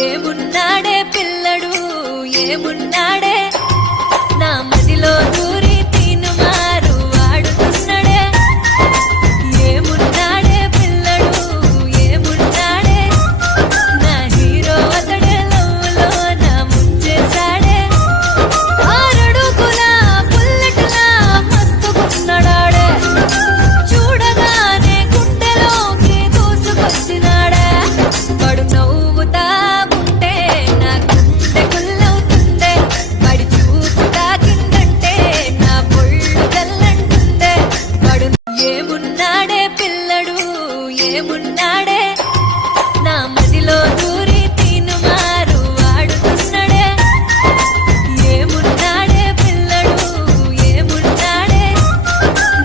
ఏమున్నాడే పిల్లడు ఏమున్నాడే నా మదిలో దూరి తీను మారు ఆడుతున్నాడే ఏమున్నాడే పిల్లడు ఏమున్నాడే నా హీరో అతడే లవ్లో నా ముంచేశాడే ఆరడుగులా బుల్లెట్లా మస్తుకున్నాడే చూడగానే గుండెలోకి దూసుకొచ్చినాడే పడు నవ్వుతా ఉంటే నా గుండె గుల్లవుతుందే పడి చూపు తాకిందంటే నా పొళ్ళు జల్లంటుందే పడు ఏమున్నాడే పిల్లడు ఏమున్నాడే నా మదిలో దూరి తీను మారు ఆడుతున్నాడే ఏమున్నాడే పిల్లడు ఏమున్నాడే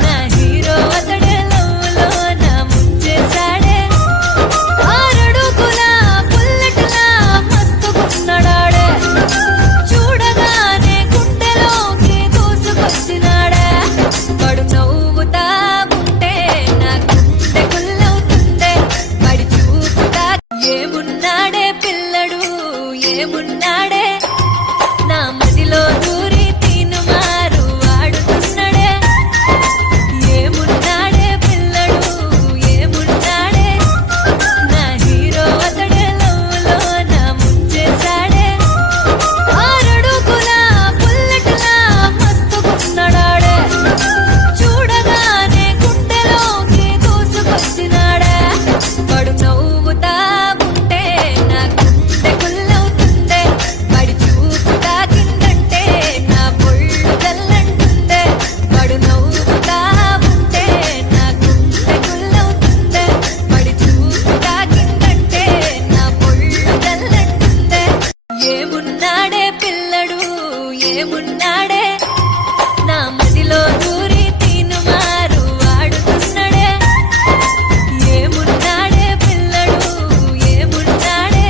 నా హీరో అతడే లవ్లో నా ముంచేశాడే ఆరడుగులా బుల్లెట్లా మస్తుకున్నాడే చూడగానే గుండెలోకి దూసుకొచ్చినాడే పడు నవ్వుతా ఉంటే నా గుండె గుల్లవుతుందే పడి చూపుతా ఏమున్నాడే పిల్లడు ఏమున్నాడే నా మదిలో దూరి తీను మారు ఆడుతున్నాడే ఏమున్నాడే పిల్లడు ఏమున్నాడే నా హీరో అతడే లవ్లో నా ముంచేశాడే ఆరడుగులా బుల్లెట్లా మస్తుకున్నాడే చూడగానే గుండెలోకి దూసుకొచ్చినాడే పడు నవ్వుతా ఉంటే నా గుండె గుల్లవుతుందే పడి చూపు తాకిందంటే నా పొళ్ళు జల్లంటుందే పడు నవ్వుతా ఉంటే నా గుండె గుల్లవుతుందే పడి చూపు తాకిందంటే నా పొళ్ళు జల్లంటుందే ఏమున్నాడే పిల్లడు ఏమున్నాడే నా మదిలో దూరి తీను మారు ఆడుతున్నాడే ఏమున్నాడే పిల్లడు ఏమున్నాడే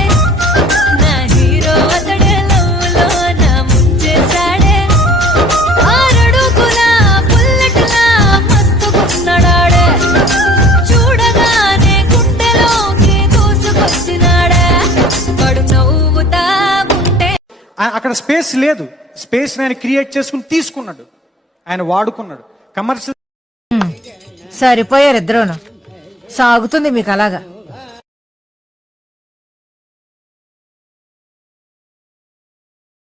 నా హీరో అతడే లవ్లో నా ముంచేశాడే ఆరడుగులా బుల్లెట్లా మస్తుకున్నాడే చూడగానే గుండెలోకి దూసుకొచ్చినాడే పడు నవ్వుతా ఉంటే అక్కడ స్పేస్ లేదు. స్పేస్ ఆయన క్రియేట్ చేసుకుని తీసుకున్నాడు, ఆయన వాడుకున్నాడు. కమర్షియల్ సరిపోయారు ఇద్దరును. సాగుతుంది మీకు అలాగా.